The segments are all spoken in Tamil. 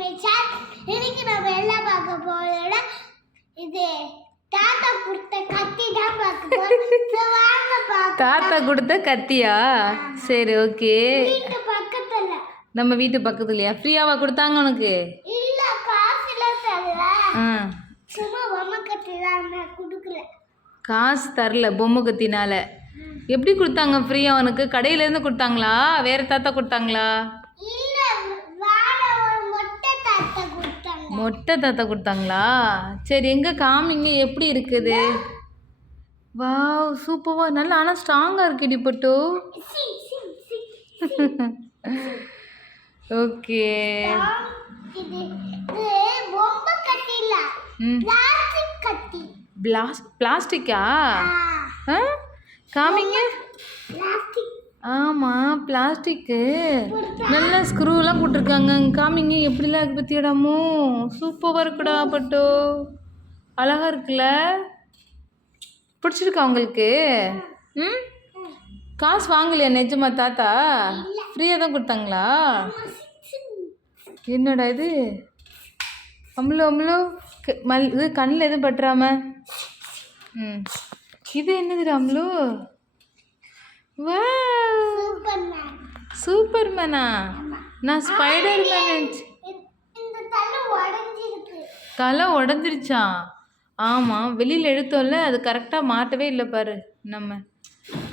மச்சான். இன்னைக்கு நம்ம எல்லாம் பார்க்க போறோம்னா இது தாத்தா கொடுத்த கத்தி தான் பார்க்க போறோம். வாங்க பார்க்கலாம். தாத்தா கொடுத்த கத்தியா? சரி ஓகே. வீட்டு பக்கத்துல. நம்ம வீட்டு பக்கத்துலயா? ஃப்ரீயாவா கொடுத்தாங்க உனக்கு? இல்ல காசுல தரல. சும்மா பொம்மை கத்தி தான் கொடுக்கல. காசு தரல பொம்மை கத்தினால. எப்படி கொடுத்தாங்க ஃப்ரீயா உனக்கு? கடையில இருந்து கொடுத்தாங்களா? வேற தாத்தா கொடுத்தாங்களா? இல்ல வாட ஒரு மொட்டை தாத்தா கொடுத்தாங்க. மொட்டை தாத்தா கொடுத்தாங்களா? சரி எங்க காமிங்க எப்படி இருக்குது? வாவ் சூப்பரா நல்லா ஆனா ஸ்ட்ராங்கா இருக்குடி பட்டு. ஓகே இது பொம்மை கத்தி இல்ல. பிளாஸ்டிக் கத்தி. பிளாஸ்டிக்கா? காமிங்க. பிளாஸ்டிக். ஆமாம் பிளாஸ்டிக்கு நல்ல ஸ்க்ரூலாம் போட்டிருக்காங்க. காமிங்க எப்படிலாம் இருக்கு பற்றியடாமோ. சூப்பராக இருக்குடா பட்டோ. அழகாக இருக்குல்ல? பிடிச்சிருக்கா உங்களுக்கு? ம் காசு வாங்கலையா நிஜமா தாத்தா? ஃப்ரீயாக தான் கொடுத்தாங்களா? என்னடா இது அம்லோ அம்லோ இது கண்ணில் எதுவும் பட்டுறாம. இது என்னது அம்லோ? வா சூப்பர்மேனா? நான் ஸ்பைடர் மேன். தலை உடஞ்சிருச்சான். ஆமாம் வெளியில் எடுத்தோம்ல அது கரெக்டாக மாட்டவே இல்லை பாரு. நம்ம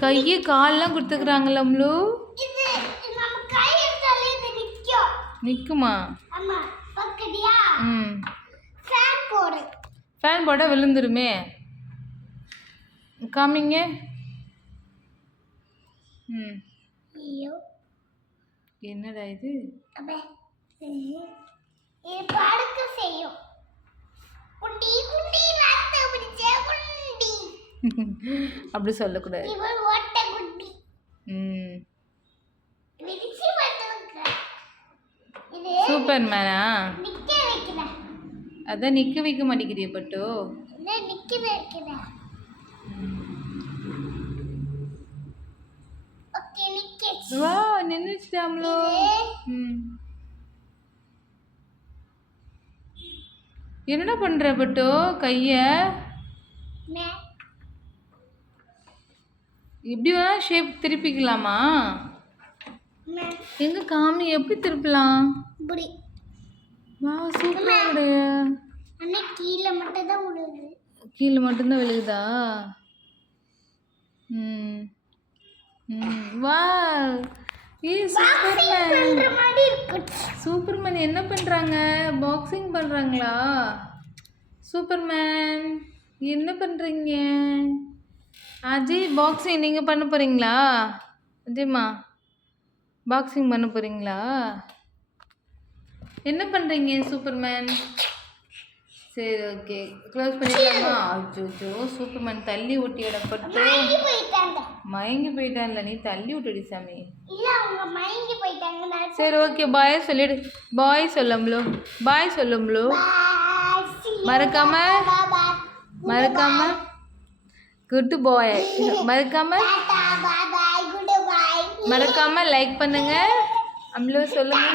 கையை காலெலாம் கொடுத்துக்கிறாங்கள அம்லோ. நிற்குமா? ஃபேன் போட விழுந்துருமே. காமிங்க. என்னடா இது? அப்படி சொல்லக்கூடாது. சூப்பர் மேனா? அதான் நிக்க வைக்க மாட்டேங்கிறிய பட்டோ. வா நின்னுச்சாம்லோ. என்னடா பண்ற பட்டோ கைய? இப்படி வேணா ஷேப் திருப்பிக்கலாமா? எங்க காமி எப்படி திருப்பலாம்? வா சூப்பர். கீழே மட்டும் தான் விழுகுது. கீழே மட்டும்தான் விழுகுதா? வா சூப்பர்மேன் என்ன பண்றாங்க? பாக்ஸிங் பண்றாங்களா? சூப்பர்மேன் என்ன பண்றீங்க? அஜய் பாக்ஸிங் நீங்க பண்ண போறீங்களா? அஜய்மா பாக்ஸிங் பண்ண போறீங்களா? என்ன பண்றீங்க சூப்பர்மேன்? சரி ஓகே க்ளோஸ் பண்ணிடலாமா? அச்சோ சூப்பர்மேன் தள்ளி ஊட்டி இடப்பட்டு மயங்கி போயிட்டான்ல. நீ தள்ளி விட்டுடி சாமி. சரி ஓகே பாய் சொல்லிடு. பாய் சொல்லும்லோ. பாய் சொல்லும்லோ. மறக்காம குட் பாய். மறக்காம லைக் பண்ணுங்க. அம்லோ சொல்லுங்க.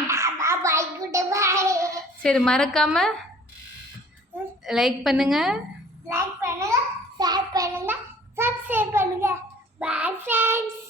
சரி மறக்காம லைக் பண்ணுங்க, ஷேர் பண்ணுங்க, சப்ஸ்கிரைப் பண்ணுங்க. Bye friends.